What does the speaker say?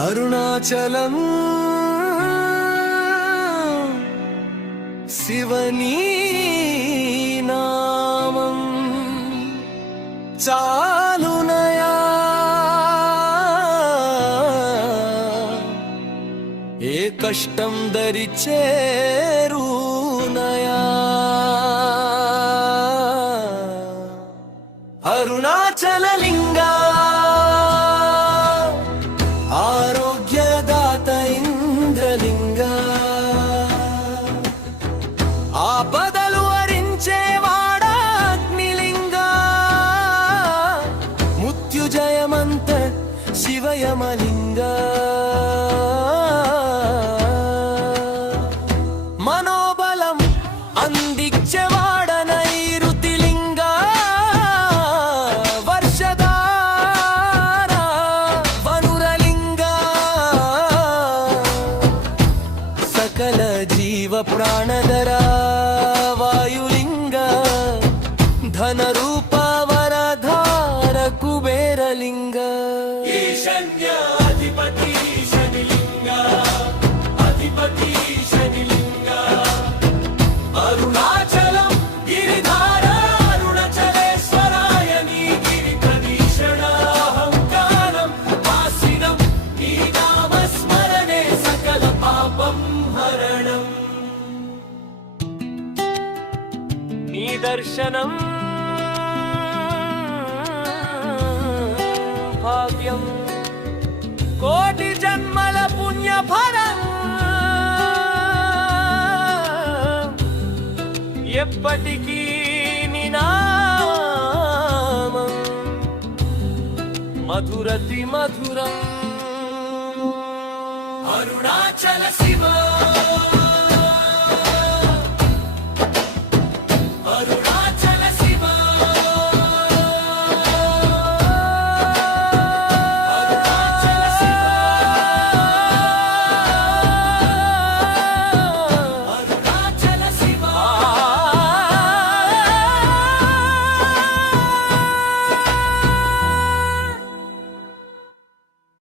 అరుణాచలం శివనీ నామం చాలునయా ఏ కష్టం దరి చేరునయా అరుణాచల లింగా ఆరోగ్యదాత ఇంద్రలింగా ఆపదలు వరించేవాడా అగ్నిలింగా మృత్యుజయమంత శివయమలింగా మనోబలం అందించేవాడ నైరుతిలింగా వర్షధార వనురలింగా సకల జీవ ప్రాణధరా వాయులింగా ధనరూప వరధార కుబేరలింగా ఈశాన్యాధిపతి శనిలింగా అధిపతి శనిలింగా అరుణాచలం గిరిధార అరుణాచలేశ్వరాయ నీ గిరి ప్రదీక్షణాహంకారం వాసినం నీ నామస్మరణే సకల పాపం హరణం నీ దర్శనం భాగ్యం కోటి జన్మల పుణ్యఫలం ఎప్పటికీ నీ నామం మధురతి మధురం అరుణాచల శివ